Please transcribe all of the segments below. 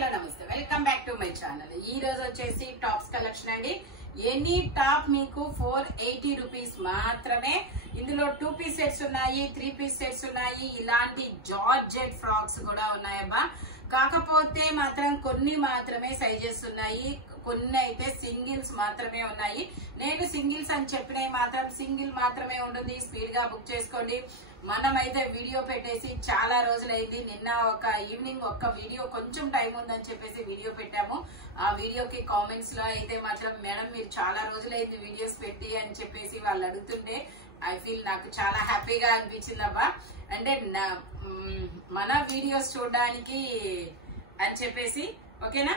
Hello నమస్తే, welcome back to my channel. ఈ రోజు వచ్చేసి టాప్స్ కలెక్షన్ అండి. ఎనీ టాప్ మీకు 480 రూపీస్ మాత్రమే. ఇందులో 2 పీస్ సెట్స్ ఉన్నాయి, 3 పీస్ సెట్స్ ఉన్నాయి, ఇలాంటి జార్జెట్ ఫ్రాక్స్ కూడా ఉన్నాయబ్బా. కాకపోతే మాత్రం కొన్ని మాత్రమే సైజెస్ ఉన్నాయి, కొన్ని అయితే సింగిల్స్ మాత్రమే ఉన్నాయి. నేను సింగిల్స్ అని చెప్పినవి మాత్రం సింగిల్ మాత్రమే ఉంటుంది, స్పీడ్ గా బుక్ చేసుకోండి. మనమైతే వీడియో పెట్టేసి చాలా రోజులైంది. నిన్న ఒక ఈవినింగ్ ఒక్క వీడియో కొంచెం టైం ఉందని చెప్పేసి వీడియో పెట్టాము. ఆ వీడియోకి కామెంట్స్ లో అయితే మాత్రం మేడం మీరు చాలా రోజులైంది వీడియోస్ పెట్టి అని చెప్పేసి వాళ్ళు అడుగుతుంటే ఐ ఫీల్ నాకు చాలా హ్యాపీగా అనిపించిందబ్బా. అంటే మన వీడియోస్ చూడడానికి అని చెప్పేసి ఓకేనా.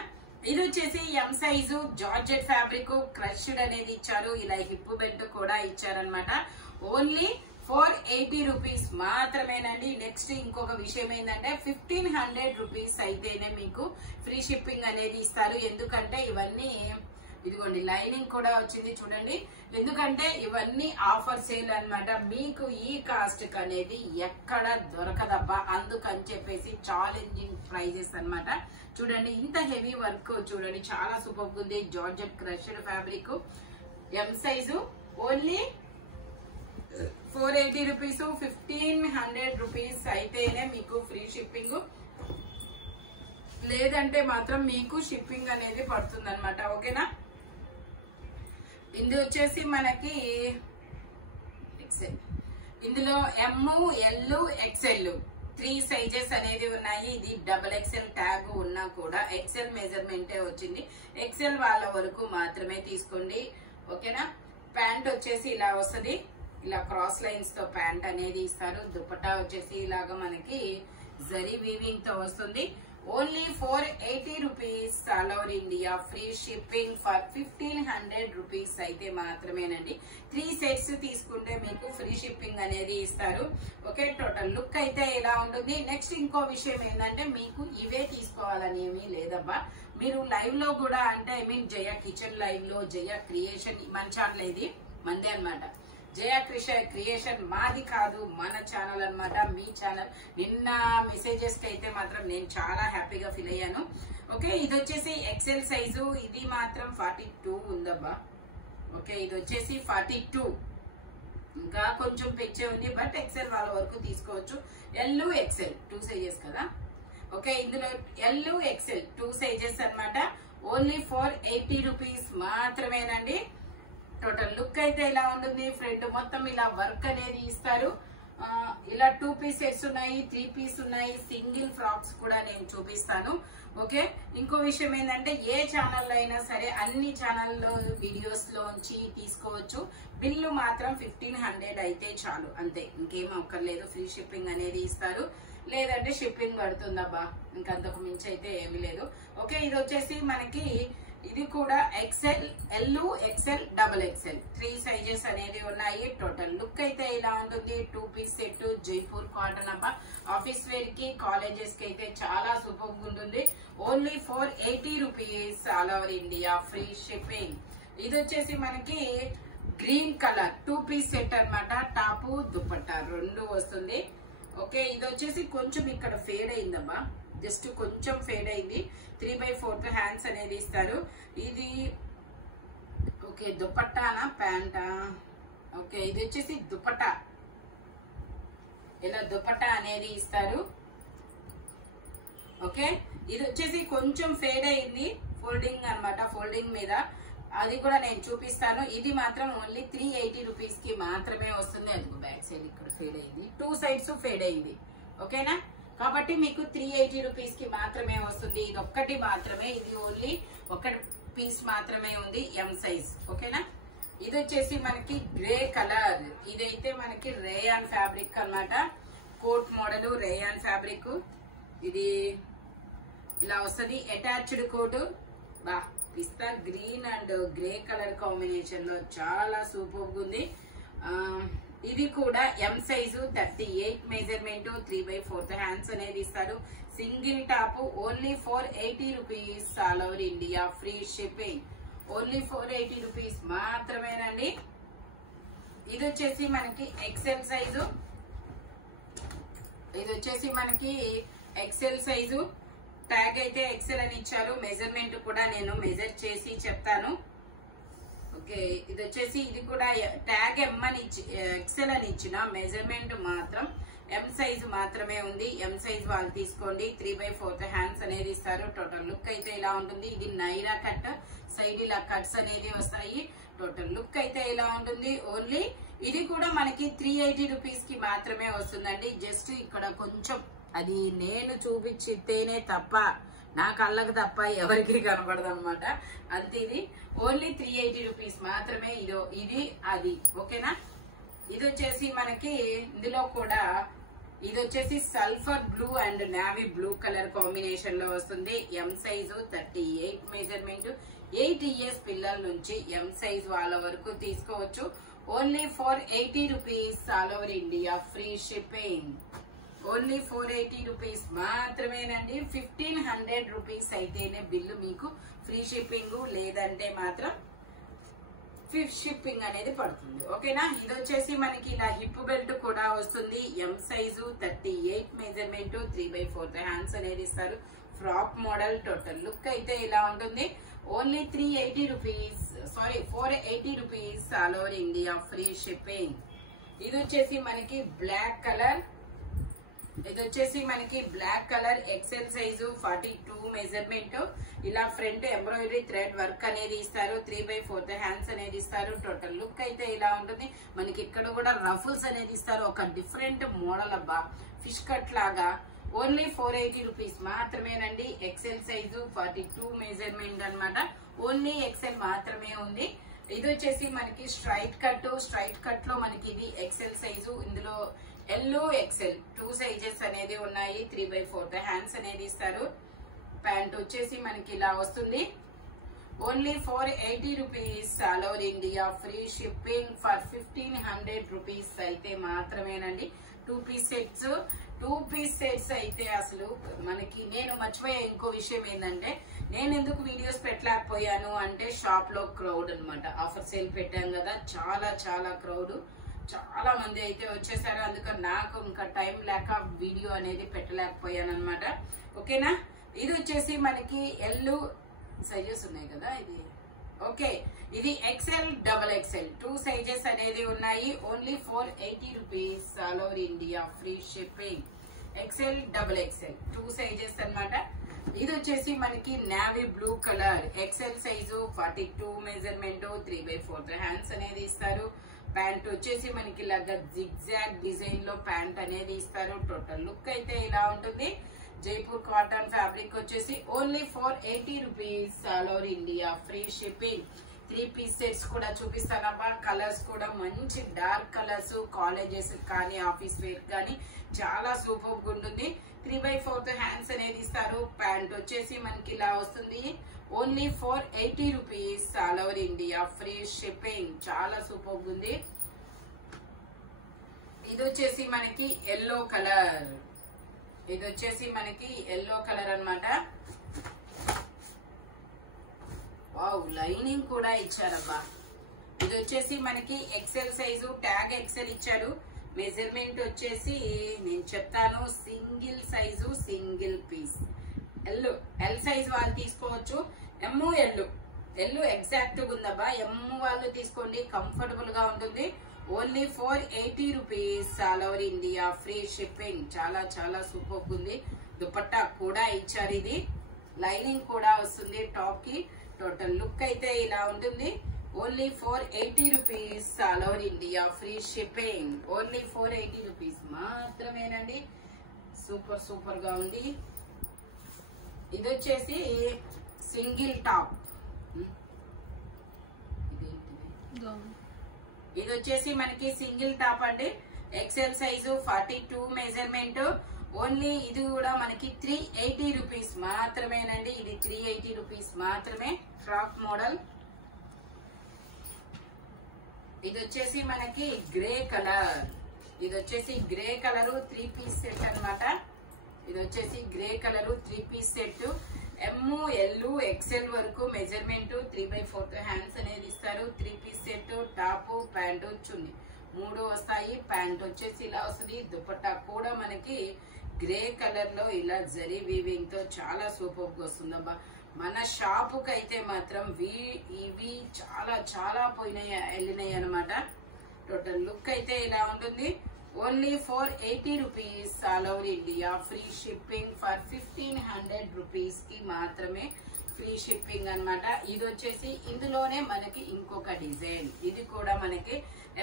ఇది వచ్చేసి M size georgette fabric crushed అనేది ఇచ్చారు. ఇలా హిప్ బెల్ట్ కూడా ఇచ్చారనమాట. ఓన్లీ 480 రూపీస్ మాత్రమేనండి. నెక్స్ట్ ఇంకొక విషయం ఏంటంటే 1500 రూపీస్ అయితేనే మీకు ఫ్రీ షిప్పింగ్ అనేది ఇస్తారు. ఎందుకంటే ఇవన్నీ ఇదిగోండి లైనింగ్ కూడా వచ్చింది చూడండి. ఎందుకంటే ఇవన్నీ ఆఫర్ సేల్ అన్నమాట. మీకు ఈ కాస్ట్ అనేది ఎక్కడ దొరకదబ్బా. అందుకని చెప్పేసి ఛాలెంజింగ్ ప్రైజెస్ అన్నమాట. చూడండి ఇంత హెవీ వర్క్ చూడండి, చాలా సూపర్ ఉంది. Georgette crushed fabric M size only 480 rupees. 1500 rupees అయితేనే మీకు ఫ్రీ షిప్పింగ్, లేదంటే మాత్రం మీకు షిప్పింగ్ అనేది పడుతుంది అనమాట. ఓకేనా. ఇది వచ్చేసి మనకి ఎక్సెల్, ఇందులో ఎం, ఎల్, ఎక్సెల్ 3 సైజెస్ అనేది ఉన్నాయి. ఇది డబుల్ ఎక్సెల్ ట్యాగ్ ఉన్నా కూడా ఎక్సెల్ మెజర్మెంటే వచ్చింది. ఎక్సెల్ వాళ్ళ వరకు మాత్రమే తీసుకోండి. ఓకేనా. ప్యాంట్ వచ్చేసి ఇలా వస్తుంది, ఇలా క్రాస్ లైన్స్ తో ప్యాంట్ అనేది ఇస్తారు. దుపట్టా వచ్చేసి ఇలాగా మనకి జరీ వీవింగ్ తో వస్తుంది. Only 480 rupees all over India. Free shipping for 1500 rupees అయితే మాత్రమేనండి. 3 సెట్స్ తీసుకుంటే మీకు ఫ్రీ షిప్పింగ్ అనేది ఇస్తారు. ఓకే. టోటల్ లుక్ అయితే ఇలా ఉంటుంది. నెక్స్ట్ ఇంకో విషయం ఏంటంటే మీకు ఇవే తీసుకోవాలని ఏమీ లేదబ్బా. మీరు లైవ్ లో కూడా అంటే I mean Jaya kitchen live లో జయ క్రియేషన్ మన ఛానల్ ఇది మందే అనమాట. జయ క్రియేషన్ మాది కాదు, మన ఛానల్ అన్నమాట, మీ ఛానల్. నిన్న మెసేజెస్ కి అయితే మాత్రం నేను చాలా హ్యాపీగా ఫీల్ అయ్యాను. ఓకే. ఇది వచ్చేసి ఎక్సెల్ సైజు, ఇది మాత్రం 42 ఉందబ్బా. ఓకే. ఇది వచ్చేసి 42, ఇంకా కొంచెం పెంచే ఉంది, బట్ ఎక్సెల్ వాళ్ళ వరకు తీసుకోవచ్చు. ఎల్, ఎక్సెల్ 2 సైజెస్ కదా. ఓకే. ఇందులో ఎల్, ఎక్సెల్ 2 సైజెస్ అన్నమాట. ఓన్లీ 480 రూపీస్ మాత్రమేనండి. టోటల్ లుక్ అయితే ఇలా ఉంటుంది. ఫ్రంట్ మొత్తం ఇలా వర్క్ అనేది ఇస్తారు. ఇలా 2 పీస్ సెట్స్ ఉన్నాయి, 3 పీస్ ఉన్నాయి, సింగిల్ ఫ్రాక్స్ కూడా నేను చూపిస్తాను. ఓకే. ఇంకో విషయం ఏంటంటే ఏ ఛానల్లో అయినా సరే అన్ని ఛానల్లో వీడియోస్ లోంచి తీసుకోవచ్చు. బిల్లు మాత్రం 1500 అయితే చాలు, అంతే, ఇంకేం అక్కర్లేదు. ఫ్రీ షిప్పింగ్ అనేది ఇస్తారు, లేదంటే షిప్పింగ్ పడుతుందబ్బా. ఇంకంతకు మించి అయితే ఏమీ లేదు. ఓకే. ఇది వచ్చేసి మనకి ఇది కూడా XL, L, XL, double XL 3 sizes అనేది ఉన్నాయి. టోటల్ లుక్ అయితే ఇలా ఉంటుంది. 2 పీస్ సెట్ జైపూర్ కాటన్ అబ్బా. ఆఫీస్ వేర్ కి, కాలేజెస్ కి అయితే చాలా సూపర్ ఉంటుంది. Only 480 rupees all over India. Free shipping. ఇది వచ్చేసి మనకి గ్రీన్ కలర్ 2 పీస్ సెట్ అన్నమాట. టాపు దుపట్టా 2 వస్తుంది. ఓకే. ఇది వచ్చేసి కొంచెం ఇక్కడ ఫేడ్ అయిందమ్మా, జస్ట్ కొంచెం ఫేడ్ అయింది. 3/4 హ్యాండ్స్ అనేది ఇస్తారు. ఇది ఓకే. దుపట్టానా ప్యాంటా? ఓకే. ఇది వచ్చేసి దుపట్టా, ఇలా దుపట్టా అనేది ఇస్తారు. ఓకే. ఇది వచ్చేసి కొంచెం ఫేడ్ అయింది, ఫోల్డింగ్ అన్నమాట, ఫోల్డింగ్ మీద, అది కూడా నేను చూపిస్తాను. ఇది మాత్రం ఓన్లీ 380 రూపీస్ కి మాత్రమే వస్తుంది. అది బ్యాక్ సైడ్ ఇక్కడ ఫేడ్ అయింది, 2 సైడ్స్ ఫేడ్ అయింది. ఓకేనా. కాబట్టి మీకు 380 రూపీస్ కి మాత్రమే వస్తుంది. ఇది ఒక్కటి మాత్రమే, ఇది ఓన్లీ 1 పీస్ మాత్రమే ఉంది, ఎం సైజ్. ఓకేనా. ఇది వచ్చేసి మనకి గ్రే కలర్, ఇదైతే మనకి రేయాన్ ఫ్యాబ్రిక్ అన్నమాట. Coat model rayon fabric. ఇది ఇలా వస్తుంది. అటాచ్డ్ కోట్ బా, pista green and grey colour combination లో చాలా సూపర్ ఉంది. ఇది కూడా ఎం సైజు 38 మెజర్మెంట్, 3/4 హ్యాండ్స్ అనేది ఇస్తారు. Single top. Only 480 rupees all over India. Free shipping. Only 480 rupees మాత్రమేనండి. ఇది వచ్చేసి మనకి ఎక్సెల్ సైజు, ఇది వచ్చేసి మనకి ఎక్సెల్ సైజు ట్యాగ్ అయితే ఎక్సెల్ అని ఇచ్చారు. మెజర్మెంట్ కూడా నేను మెజర్ చేసి చెప్తాను. ఓకే, ఇది వచ్చేసి ఇది కూడా ట్యాగ్ ఎం అని ఎక్సెల్ అని ఇచ్చిన మెజర్మెంట్ మాత్రం ఎం సైజ్ మాత్రమే ఉంది. ఎం సైజ్ వాళ్ళు తీసుకోండి. 3/4 హ్యాండ్స్ అనేది ఇస్తారు. టోటల్ లుక్ అయితే ఇలా ఉంటుంది. ఇది నైరా కట్, సైడ్ ఇలా కట్స్ అనేది వస్తాయి. టోటల్ లుక్ అయితే ఇలా ఉంటుంది. ఓన్లీ ఇది కూడా మనకి 380 రూపీస్ కి మాత్రమే వస్తుందండి. జస్ట్ ఇక్కడ కొంచెం అది నేను చూపించితేనే తప్ప నా కళ్ళకు తప్ప ఎవరికి కనబడదు అనమాట. అంతే, ఇది ఓన్లీ 380 రూపీస్ మాత్రమే. ఇది అది ఓకేనా. ఇది వచ్చేసి మనకి ఇందులో కూడా ఇది వచ్చేసి sulphur blue and navy blue colour combination లో వస్తుంది. M size 38 measurement. 8 ఇయర్స్ పిల్లల నుంచి ఎం సైజ్ వాళ్ళ వరకు తీసుకోవచ్చు. Only 480 rupees all over India, free shipping. Only 480 rupees మాత్రమేనండి. 1500 రూపీస్ అయితేనే బిల్లు మీకు ఫ్రీ షిప్పింగ్, లేదంటే మాత్రం షిప్పింగ్ అనేది పడుతుంది. ఓకేనా. ఇది వచ్చేసి మనకి ఇలా హిప్ బెల్ట్ కూడా వస్తుంది. ఎం సైజు 38 మెజర్మెంట్, 3/4 హ్యాండ్స్ అనేది ఇస్తారు. Frock model. టోటల్ లుక్ అయితే ఇలా ఉంటుంది. Only 380 rupees, sorry 480 rupees all over India, free shipping. ఇది వచ్చేసి మనకి బ్లాక్ కలర్. ఇది వచ్చేసి మనకి black colour XL size 42 measurement. ఇలా ఫ్రంట్ ఎంబ్రాయిడరీ థ్రెడ్ వర్క్ అనేది ఇస్తారు. 3/4 హ్యాండ్స్ అనేది ఇస్తారు. టోటల్ లుక్ అయితే ఇలా ఉంటుంది. మనకి ఇక్కడ కూడా రఫుల్స్ అనేది ఇస్తారు. ఒక డిఫరెంట్ మోడల్ అబ్బా, ఫిష్ కట్ లాగా. ఓన్లీ 480 రూపీస్ మాత్రమేనండి. ఎక్సెల్ సైజు 42 మెజర్మెంట్ అన్నమాట. ఓన్లీ ఎక్సెల్ మాత్రమే ఉంది. ఇది వచ్చేసి మనకి స్ట్రైట్ కట్. స్ట్రైట్ కట్ లో మనకి ఇది ఎక్సెల్ సైజు. ఇందులో ఎల్, ఎక్సెల్ 2 సైజెస్ అనేది ఉన్నాయి. 3/4 హ్యాండ్స్ అనేది ఇస్తారు. ప్యాంట్ వచ్చేసి మనకి ఇలా వస్తుంది. Only 480 rupees all over India, free shipping for 1500 rupees అయితే మాత్రమేనండి. 2 పీస్ సెట్స్. 2 పీస్ సెట్స్ అయితే అసలు మనకి నేను మర్చిపోయే ఇంకో విషయం ఏంటంటే, నేను ఎందుకు వీడియోస్ పెట్టలేకపోయాను అంటే షాప్ లో క్రౌడ్ అనమాట. ఆఫర్ సేల్ పెట్టాం కదా, చాలా చాలా క్రౌడ్, చాలా మంది అయితే వచ్చేసారు. అందుకని నాకు ఇంకా టైం లేక వీడియో అనేది పెట్టలేకపోయాను అనమాట. ఓకేనా. ఇది వచ్చేసి మనకి ఎల్ సైజెస్ ఉన్నాయి కదా ఇది. ఓకే, ఇది ఎక్సెల్, డబల్ ఎక్సెల్ 2 సైజెస్ అనేది ఉన్నాయి. Only 480 rupees all over India, free shipping. XL, double XL 2 sizes అన్నమాట. ఇది వచ్చేసి మనకి navy blue colour XL size 42 measurement, 3/4 hands అనేది ఇస్తారు. ప్యాంట్ వచ్చేసి మనకి ఇలాగా జిగ్జాగ్ డిజైన్ లో ప్యాంట్ అనేది ఇస్తారు. టోటల్ లుక్ అయితే ఇలా ఉంటుంది. జైపూర్ కాటన్ ఫ్యాబ్రిక్ వచ్చేసి only 480 rupees all over India, free shipping. 3 piece sets కూడా చూపిస్తానబ్బా. కలర్స్ కూడా మంచి డార్క్ కలర్స్, కాలేజెస్ కానీ ఆఫీస్ వేర్ కానీ చాలా సూపర్ గా ఉంటుంది. 3/4 హ్యాండ్స్ అనేది ఇస్తారు. ప్యాంట్ వచ్చేసి మనకి ఇలా వస్తుంది. Only 480 rupees all over India, free shipping. చాలా సూపర్ గా ఉంది. ఇది వచ్చేసి మనకి ఎల్లో కలర్. ఇది వచ్చేసి మనకి ఎల్లో కలర్ అన్నమాట. వావ్, లైనింగ్ కూడా ఇచ్చారబ్బా. ఇది వచ్చేసి మనకి ఎక్సెల్ సైజు, ట్యాగ్ ఎక్సెల్ ఇచ్చారు. మెజర్మెంట్ వచ్చేసి నేను చెప్తాను. Single size, single piece. L size వాళ్ళు తీసుకోవచ్చు. ఎల్ ఎగ్జాక్ట్ గా ఉందబ్బా. ఎం వాళ్ళు తీసుకోండి, కంఫర్టబుల్ గా ఉంటుంది. Only 480 rupees all over India, free shipping. చాలా చాలా సూపర్ ఉంది. దుపట్టా కూడా ఇచ్చారు. ఇది లైనింగ్ కూడా వస్తుంది టాప్ కి. టోటల్ లుక్ అయితే ఇలా ఉంటుంది. Only 480 rupees all over India, free shipping. Only 480 rupees మాత్రమేనండి. సూపర్ సూపర్ గా ఉంది. ఇది వచ్చేసి సింగిల్ టాప్. ఇది వచ్చేసి మనకి సింగిల్ టాప్ అండి. XL size 42 measurement. ఓన్లీ ఇది కూడా మనకి 380 రూపీస్ మాత్రమేనండి. ఇది 380 రూపీస్ మాత్రమే. Frock model. ఇది వచ్చేసి మనకి గ్రే కలర్. ఇది వచ్చేసి గ్రే కలర్ 3 పీస్ సెట్ అన్నమాట. ఇది వచ్చేసి గ్రే కలర్ 3 పీస్ సెట్. ఎం, ఎల్, ఎక్సెల్ వరకు మెజర్మెంట్. 3/4 హ్యాండ్స్ అనేది ఇస్తారు. 3 పీస్ సెట్. టాప్, ప్యాంటు, చున్నీ 3 వస్తాయి. ప్యాంట్ వచ్చేసి ఇలా వస్తుంది. దుపట్టా కూడా మనకి గ్రే కలర్ లో ఇలా జరీ వీవింగ్ తో చాలా సూపర్ గా వస్తుందబ్బా. మన షాపుకి అయితే మాత్రం ఇవి చాలా చాలా వెళ్ళినాయి అనమాట. టోటల్ లుక్ అయితే ఇలా ఉంటుంది. Only 480 rupees all over India. Free shipping for 1500 rupees కి మాత్రమే ఫ్రీ షిప్పింగ్ అన్నమాట. ఇది వచ్చేసి ఇందులోనే మనకి ఇంకొక డిజైన్. ఇది కూడా మనకి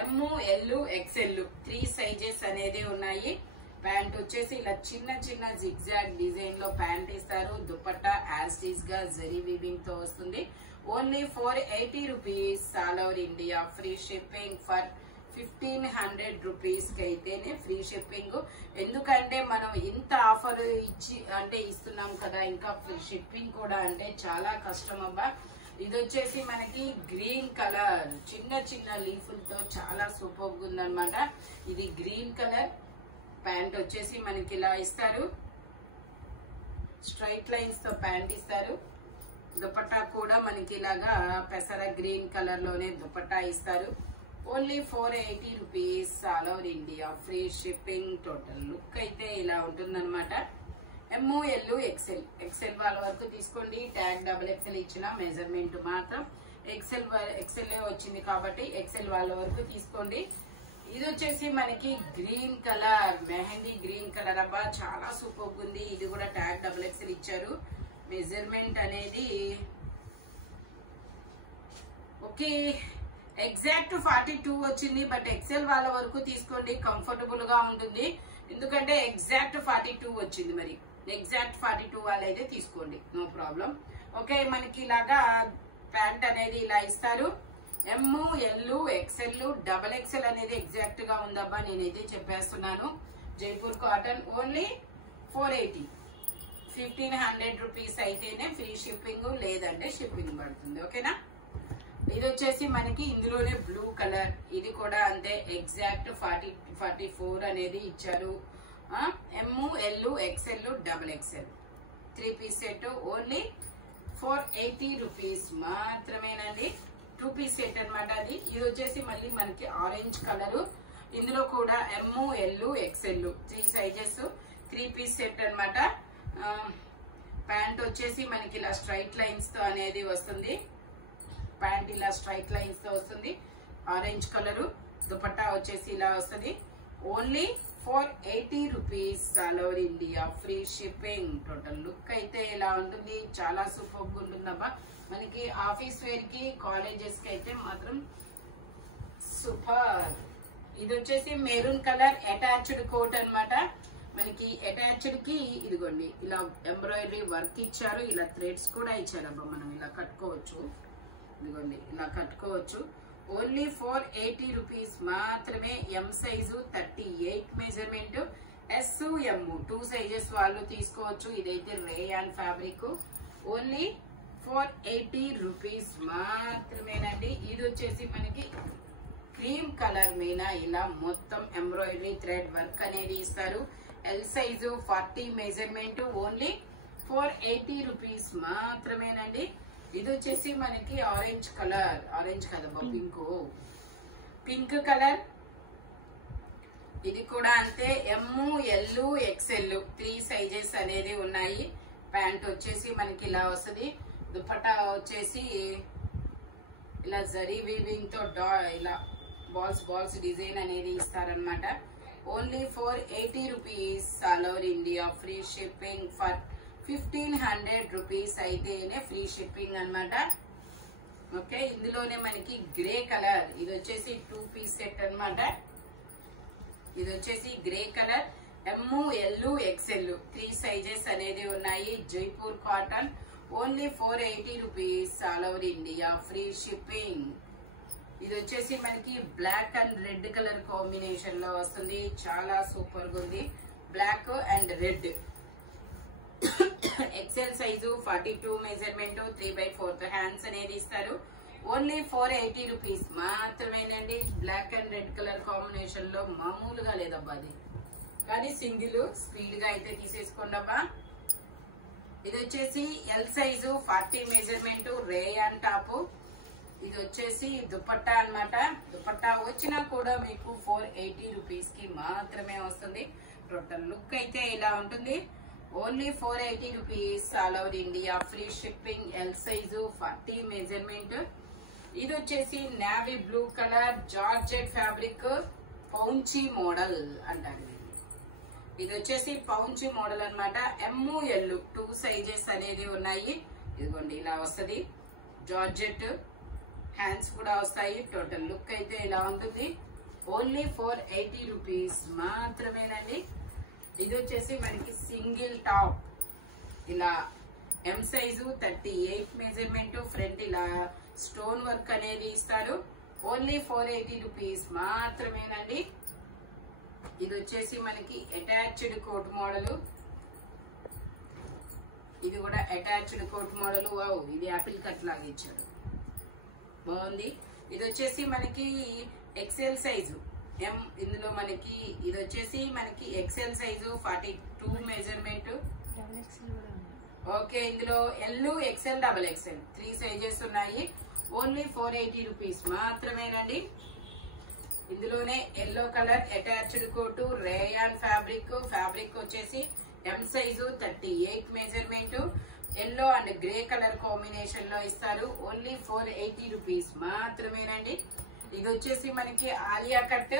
ML XL 3 సైజెస్ అనేది ఉన్నాయి. ప్యాంట్ వచ్చేసి ఇలా చిన్న చిన్న జిగ్జాగ్ డిజైన్ లో ప్యాంట్ ఇస్తారు. దుపట్టా యాజ్ ఇట్ గా జరీ వీవింగ్ తో వస్తుంది. Only 480 rupees all over India. Free shipping for 1500 rupees కి అయితేనే ఫ్రీ షిప్పింగ్. ఎందుకంటే మనం ఇంత ఆఫర్ ఇస్తున్నాం కదా, ఇంకా ఫ్రీ షిప్పింగ్ కూడా అంటే చాలా కష్టం అబ్బా. ఇది వచ్చేసి మనకి గ్రీన్ కలర్ చిన్న చిన్న లీఫులతో చాలా సూపర్ గా ఉందన్నమాట. ఇది గ్రీన్ కలర్. ప్యాంట్ వచ్చేసి మనకి ఇలా ఇస్తారు, స్ట్రైట్ లైన్స్ తో ప్యాంట్ ఇస్తారు. దుపట్టా కూడా మనకి ఇలాగా పెసర గ్రీన్ కలర్ లోనే దుపట్టా ఇస్తారు. Only 480 rupees all over India. Free shipping. Total look అయితే ఇలా ఉంటుందన్నమాట. ML XL వాళ్ళ వరకు తీసుకోండి. ట్యాగ్ XXL ఇచ్చిన మెజర్మెంట్ మాత్రం XL వచ్చింది కాబట్టి XL వాళ్ళ వరకు తీసుకోండి. ఇది వచ్చేసి మనకి green colour, mehndi green colour అబ్బా, చాలా సూపర్ ఉంది. ఇది కూడా ట్యాగ్ XXL ఇచ్చారు. మెజర్మెంట్ అనేది ఓకే ఎగ్జాక్ట్ 42 వచ్చింది. బట్ XL వాళ్ళ వరకు తీసుకోండి, కంఫర్టబుల్ గా ఉంటుంది. ఎందుకంటే ఎగ్జాక్ట్ 42 వచ్చింది. మరి ఎగ్జాక్ట్ 42 వాళ్ళైతే తీసుకోండి, నో ప్రాబ్లం. ఓకే, మనకి ఇలాగా ప్యాంట్ అనేది ఇలా ఇస్తారు. ML XL XXL అనేది ఎగ్జాక్ట్ గా ఉందబ్బా, నేనైతే చెప్పేస్తున్నాను. జైపూర్ కాటన్. ఓన్లీ 480. 1500 రూపీస్ అయితేనే ఫ్రీ షిప్పింగ్, లేదంటే షిప్పింగ్ పడుతుంది. ఓకేనా. ఇది వచ్చేసి మనకి ఇందులోనే బ్లూ కలర్. ఇది కూడా అంతే, ఎగ్జాక్ట్ 44 అనేది ఇచ్చారు. ML XL XXL 3 piece set. Only 480 rupees మాత్రమేనండి. 2 పీస్ సెట్ అనమాట అది. ఇది వచ్చేసి మళ్ళీ మనకి ఆరెంజ్ కలర్. ఇందులో కూడా ML XL 3 sizes 3 piece set అనమాట. ప్యాంట్ వచ్చేసి మనకి ఇలా స్ట్రైట్ లైన్స్ తో అనేది వస్తుంది. ప్యాంట్ ఇలా స్ట్రైట్ లైన్స్ తో వస్తుంది. Orange colour. దుపట్టా వచ్చేసి ఇలా వస్తుంది. Only 480 rupees all over India. Free shipping. Total look అయితే ఇలా ఉంటుంది, చాలా సూపర్ గా ఉంటుందబ్బా. మనకి ఆఫీస్ వేర్ కి, కాలేజెస్ కి అయితే మాత్రం సూపర్. ఇది వచ్చేసి మెరూన్ కలర్ అటాచ్డ్ కోట్ అన్నమాట. మనకి అటాచ్డ్ కి ఇదిగోండి ఇలా ఎంబ్రాయిడరీ వర్క్ ఇచ్చారు. ఇలా థ్రెడ్స్ కూడా ఇచ్చారబ్బా, మనం ఇలా కట్టుకోవచ్చు. ఇదిగోండి ఇలా కట్టుకోవచ్చు. ఓన్లీ 480 రూపీస్ మాత్రమే. M size 38 measurement. S M 2 sizes వాళ్ళు తీసుకోవచ్చు. ఇదైతే రేయాన్ ఫ్యాబ్రిక్. ఓన్లీ 480 రూపీస్ మాత్రమేనండి. ఇది వచ్చేసి మనకి క్రీమ్ కలర్ మీద ఇలా మొత్తం ఎంబ్రాయిడరీ థ్రెడ్ వర్క్ అనేది ఇస్తారు. L size 40 measurement. Only 480 rupees మాత్రమేనండి. ఇది వచ్చేసి మనకి ఆరెంజ్ కలర్, ఆరెంజ్ కదబ్బా, పింక్ కలర్. ఇది కూడా అంతే, ML XL 3 సైజెస్ అనేది ఉన్నాయి. ప్యాంట్ వచ్చేసి మనకి ఇలా వస్తుంది. దుపట్టా వచ్చేసి ఇలా జరీ వీవింగ్ తో ఇలా బాల్స్ డిజైన్ అనేది ఇస్తారనమాట. Only 480 rupees all over India. Free shipping for 1500 rupees అయితేనే ఫ్రీ షిప్పింగ్ అనమాట. ఓకే, ఇందులోనే మనకి గ్రే కలర్. ఇది వచ్చేసి 2 పీస్ సెట్ అనమాట. ఇది వచ్చేసి grey colour. ML XL 3 sizes అనేది ఉన్నాయి. Jaipur cotton. Only 480 rupees all over India. Free shipping. ఇది వచ్చేసి మనకి black and red colour combination లో వస్తుంది. చాలా సూపర్ గా ఉంది. Black and red. XL size 42 measurement. 3/4 hands అనేది ఇస్తారు. ఓన్లీ 480 రూపీస్ మాత్రమేనండి. Black and red colour combination లో మామూలుగా లేదబ్బా అది, కానీ సింగిల్ స్పీడ్ గా అయితే తీసేసుకోండి అబ్బా. ఇది వచ్చేసి L size 40 measurement. Rayon top. ఇది వచ్చేసి దుపట్టా అన్నమాట. దుపట్టా వచ్చినా కూడా మీకు 480 రూపీస్ కి మాత్రమే వస్తుంది. టోటల్ లుక్ అయితే ఇలా ఉంటుంది. Only 480 rupees, all over India free shipping. L size 40 measurement. ఇది వచ్చేసి navy blue colour georgette fabric పౌంచి మోడల్ అంటారు. ఇది వచ్చేసి పౌంచి మోడల్ అన్నమాట. ML 2 సైజెస్ అనేది ఉన్నాయి. ఇదిగోండి ఇలా వస్తుంది. జార్జెట్ హ్యాండ్స్ కూడా వస్తాయి. టోటల్ లుక్ అయితే ఇలా ఉంటుంది. ఓన్లీ 480 రూపీస్ మాత్రమేనండి. ఇది వచ్చేసి మనకి సింగిల్ టాప్. ఇలా M సైజు 38 మెజర్మెంట్. ఫ్రంట్ ఇలా స్టోన్ వర్క్ అనేది ఇస్తారు. ఓన్లీ 480 రూపీస్ మాత్రమేనండి. ఇది వచ్చేసి మనకి అటాచ్డ్ కోట్ మోడల్. ఇది కూడా అటాచ్డ్ కోట్ మోడల్. వావ్, ఇది యాపిల్ కట్ లాగా ఇచ్చాడు, బాగుంది. ఇది వచ్చేసి మనకి ఎక్సెల్ సైజు ఇందులో మనకి ఇది వచ్చేసి మనకి ఎక్సెల్ సైజు 42 మెజర్మెంట్. ఓకే, ఇందులో L XL double XL 3 sizes ఉన్నాయి. ఓన్లీ 480 రూపీస్ మాత్రమేనండి. ఇందులోనే yellow colour attached coat rayon fabric. Fabric వచ్చేసి M size 38 measurement. Yellow and grey colour combination లో ఇస్తారు. ఓన్లీ 480 రూపీస్ మాత్రమేనండి. ఇది వచ్చేసి మనకి ఆలియా కట్.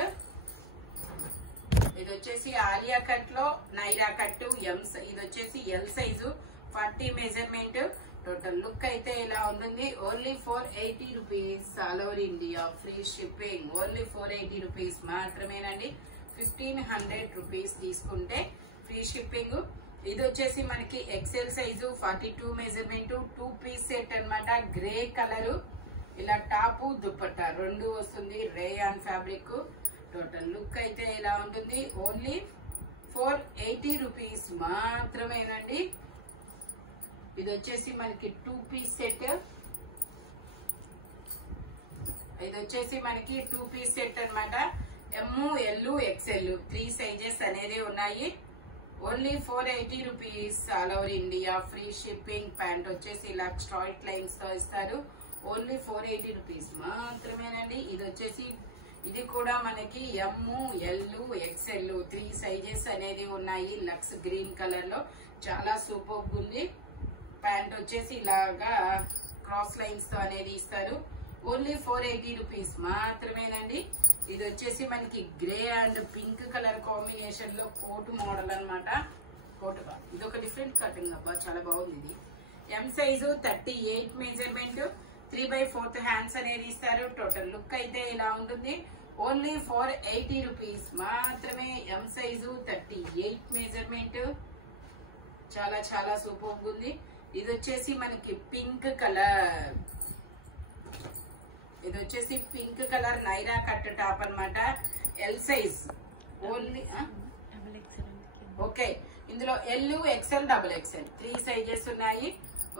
ఇది వచ్చేసి ఆలియా కట్ లో నైరా కట్. ఇది వచ్చేసి ఎల్ సైజు 40 మెజర్మెంట్. టోటల్ లుక్ అయితే ఇలా ఉంటుంది. Only 480 rupees, all over India free shipping. Only 480 rupees మాత్రమేనండి. 1500 రూపీస్ తీసుకుంటే ఫ్రీ షిప్పింగ్. ఇది వచ్చేసి మనకి XL size 42 measurement. 2 piece set అన్నమాట. గ్రే కలర్ ఇలా టాపు దుపట్టా 2 వస్తుంది. Rayon fabric. టోటల్ లుక్ అయితే ఇలా ఉంటుంది. ఓన్లీ 480 రూపీస్ మాత్రమేనండి. ఇది వచ్చేసి మనకి 2 పీస్ సెట్. ఇది వచ్చేసి మనకి 2 పీస్ సెట్ అన్నమాట. ML XL 3 సైజెస్ అనేది ఉన్నాయి. Only 480 rupees, all over India free shipping. Pant వచ్చేసి ఇలా స్ట్రైట్ లైన్స్ తో ఇస్తారు. ఓన్లీ 480 రూపీస్ మాత్రమేనండి. ఇది వచ్చేసి ఇది కూడా మనకి ML XL 3 సైజెస్ అనేది ఉన్నాయి. లక్స్ గ్రీన్ కలర్ లో చాలా సూపర్ ఉంది. ప్యాంట్ వచ్చేసి ఇలాగా క్రాస్ లైన్స్ తో అనేది ఇస్తారు. ఓన్లీ 480 రూపీస్ మాత్రమేనండి. ఇది వచ్చేసి మనకి grey and pink colour combination లో కోట్ మోడల్ అన్నమాట. కోట్ ఇది ఒక డిఫరెంట్ కటింగ్ అబ్బా, చాలా బాగుంది. ఇది M సైజు 38 మెజర్మెంట్. 3/4 హ్యాండ్స్ అనేది ఇస్తారు. టోటల్ లుక్ అయితే ఇలా ఉంటుంది. ఓన్లీ 480 రూపీస్ మాత్రమే. M size 38 measurement. చాలా చాలా సూపర్ ఉంది. ఇది వచ్చేసి మనకి పింక్ కలర్. ఇది వచ్చేసి pink colour Naira cut top అన్నమాట. L size only. ఓకే, ఇందులో L XL double XL 3 sizes ఉన్నాయి.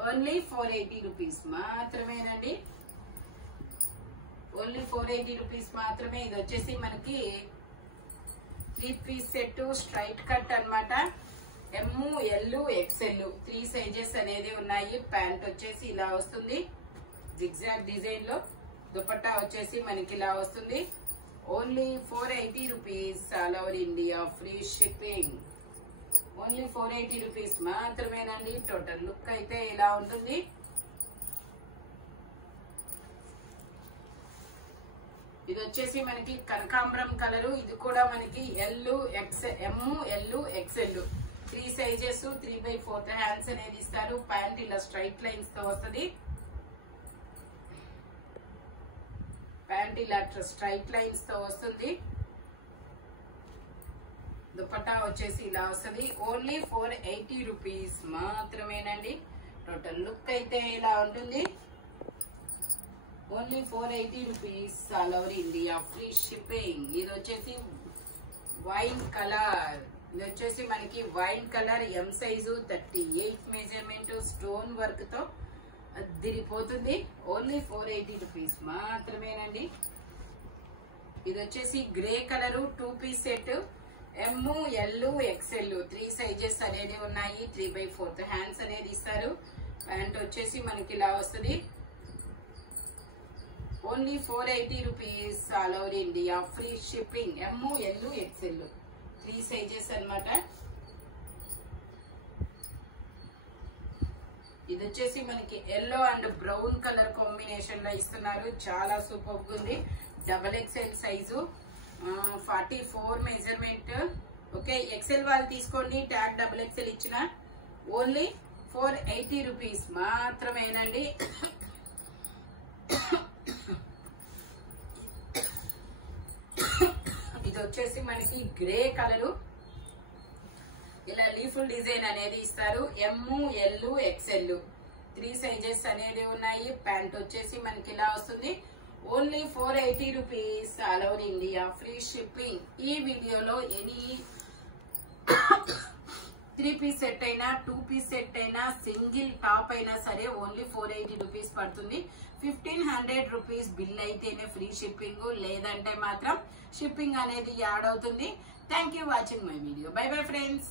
ఓన్లీ 480 రూపీస్ మాత్రమేనండి. ఓన్లీ 480 రూపీస్ మాత్రమే. ఇది వచ్చేసి మనకి 3 పీస్ సెట్ స్ట్రైట్ కట్ అన్నమాట. ML XL 3 సైజెస్ అనేది ఉన్నాయి. ప్యాంట్ వచ్చేసి ఇలా వస్తుంది జిగ్జాగ్ డిజైన్ లో. దుపట్టా వచ్చేసి మనకి ఇలా వస్తుంది. Only 480 rupees, all over India free shipping. Only 480 rupees మాత్రమేనండి. టోటల్ లుక్ అయితే ఇలా ఉంటుంది. ఇది వచ్చేసి మనకి కనకాంబరం కలరు. ఇది కూడా మనకి ML XL 3 సైజెస్. 3/4 హ్యాండ్స్ అనేది ఇస్తారు. ప్యాంట్ ఇలా స్ట్రైట్ లైన్స్ తో వస్తుంది. ప్యాంట్ ఇలా స్ట్రైట్ లైన్స్ తో వస్తుంది. దుపట్టా వచ్చేసి ఇలా వస్తుంది. ఓన్లీ 480 రూపీస్ మాత్రమేనండి. టోటల్ లుక్ అయితే ఇలా ఉంటుంది. Only 480 rupees, all over India free shipping. ఇది వచ్చేసి వైన్ కలర్. ఇది వచ్చేసి మనకి wine colour. M size 38 measurement. Stone work తో అదిరిపోతుంది. ఓన్లీ 480 రూపీస్ మాత్రమేనండి. ఇది వచ్చేసి grey colour 2 piece set. ML XL 3 sizes అనేది ఉన్నాయి. 3/4 హ్యాండ్స్ అనేది ఇస్తారు. ప్యాంట్ వచ్చేసి మనకి ఇలా వస్తుంది. Only 480 rupees, all over India free shipping. ML XL 3 sizes అన్నమాట. ఇది వచ్చేసి మనకి yellow and brown colour combination లో ఇస్తున్నారు. చాలా సూపర్ గా ఉంది. XXL సైజు, 44 మెజర్మెంట్. ఓకే, ఎక్సెల్ వాళ్ళు తీసుకోండి. ట్యాగ్ XXL ఇచ్చిన ఓన్లీ 480 రూపీస్ మాత్రమేనండి. ఇది వచ్చేసి మనకి గ్రే కలరు. ఇలా లీఫుల్ డిజైన్ అనేది ఇస్తారు. ML XL 3 సైజెస్ అనేది ఉన్నాయి. ప్యాంట్ వచ్చేసి మనకి ఇలా వస్తుంది. Only 480 rupees. All over India free shipping. ఈ వీడియోలో ఎనీ 3 పీస్ సెట్ అయినా 2 పీస్ సెట్ అయినా సింగిల్ టాప్ అయినా సరే ఓన్లీ 480 రూపీస్ పడుతుంది. 1500 రూపీస్ బిల్ అయితేనే ఫ్రీ షిప్పింగ్, లేదంటే మాత్రం షిప్పింగ్ అనేది యాడ్ అవుతుంది. Thank you watching my video. By bye friends.